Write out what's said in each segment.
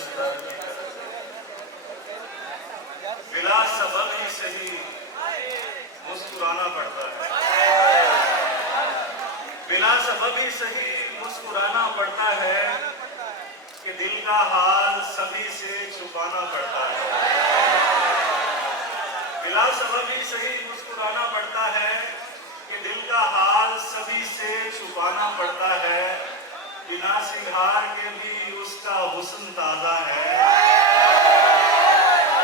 रिश्तेदार की बिला सबब ही सही मुस्कुराना पड़ता है, बिला सबब ही सही मुस्कुराना पड़ता है कि दिल का हाल सभी से छुपाना पड़ता है। बिला सबब ही सही मुस्कुराना पड़ता है कि दिल का हाल सभी से छुपाना पड़ता है। बिना सिंगार के भी उसका हुस्न ताजा है,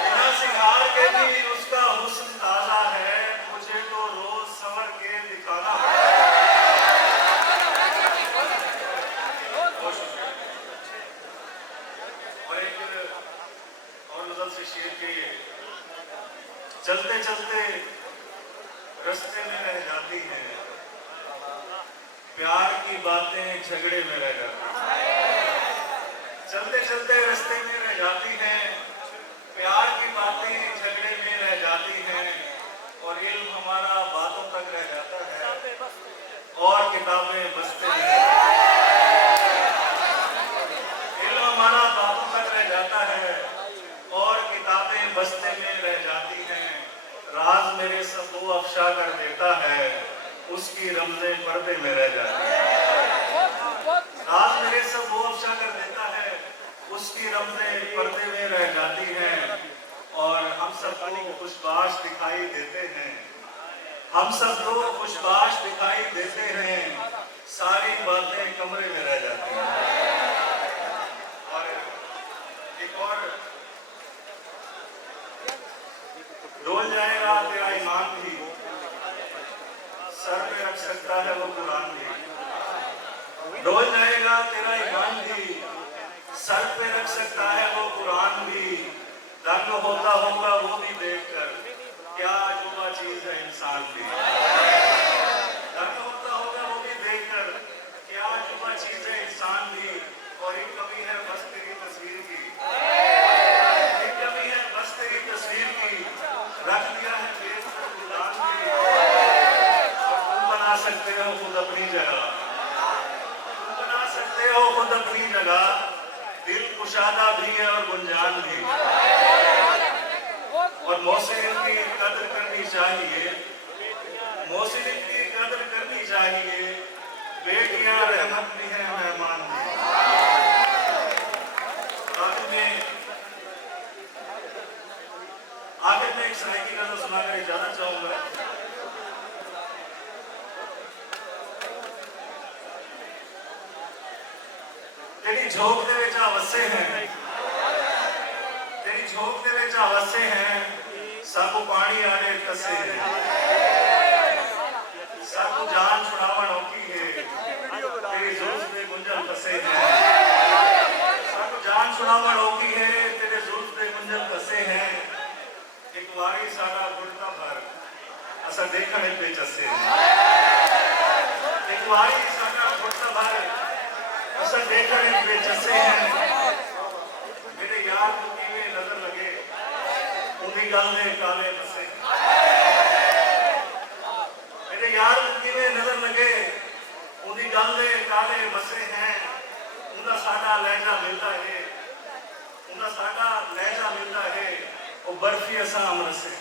बिना सिंगार के भी उसका हुस्न ताजा है। मुझे तो रोज संवर के दिखाना पड़ता है। और एक और गजल से शेर के चलते चलते रास्ते में रह जाती हैं, प्यार की बातें झगड़े में रह जाती हैं। चलते चलते रास्ते में रह जाती हैं, प्यार की बातें झगड़े में रह जाती हैं। और इल्म हमारा बातों तक रह जाता है और किताबें बस्ते में रह जाती हैं। इल्म हमारा बातों तक रह जाता है और किताबें बस्ते में रह जाती हैं। राज मेरे सब वो अफशा कर देता है, उसकी रमज़ें पर्दे में रह जाती हैं। राज मेरे सब वो अफशा कर देता है, उसकी रमज़ें पर्दे में रह जाती हैं। और हम सबको खुशबाश दिखाई देते हैं, हम सबको खुशबाश दिखाई देते हैं, सारी बातें कमरे में रह जाती हैं। और एक और, डोल जाएगा तेरा ईमान भी, सर पे रख सकता है वो कुरान भी। डोल जाएगा तेरा ईमान भी, सर पे रख सकता है वो कुरान भी। दंग होता होगा वो भी देखकर, क्या अजूबा चीज है इंसान भी। दंग होता होगा वो भी देखकर, क्या अजूबा चीज है इंसान भी। और एक कमी है बस तेरी तस्वीर की, एक कमी है बस तेरी तस्वीर की, रख दिया है मेज पर गुलाम भी। और तुम बना सकते हो खुद अपनी जगह, तुम बना सकते हो खुद अपनी जगह। दिल कुशादा भी है और गुंजान भी। और मौसीक़ी की कदर करनी चाहिए, मौसीक़ी की कदर करनी चाहिए। बेटियां रहमत भी है मेहमान भी। आखिर में एक शायरी की नज़र सुनाकर इजाजत चाहूंगा। तेरी झोंक दे विच वसे हैं, तेरी झोंक दे विच वसे हैं, साकू पानी आड़े कसे हैं। साकू जान छुड़ावन औखी है, तेरी जुल्फ में गुंजल फसे हैं। साकू जान छुड़ावन औखी है, तेरे जुल्फ में गुंजल फसे हैं। एक वारी साडा घुटता भर असा देखने पे चसे हैं। एक वारी साडा घुटता भर असा देखने पे चसे हैं। मेरे यार को किवें नजर लगे, उन्हीं गल दे काले बसे। मेरे यार को किवें नजर लगे, उन्हीं गल दे काले बसे हैं। उनका साडा लहजा मिलता है, उनका साडा लहजा मिलता है, वो बर्फी असा अमरसे।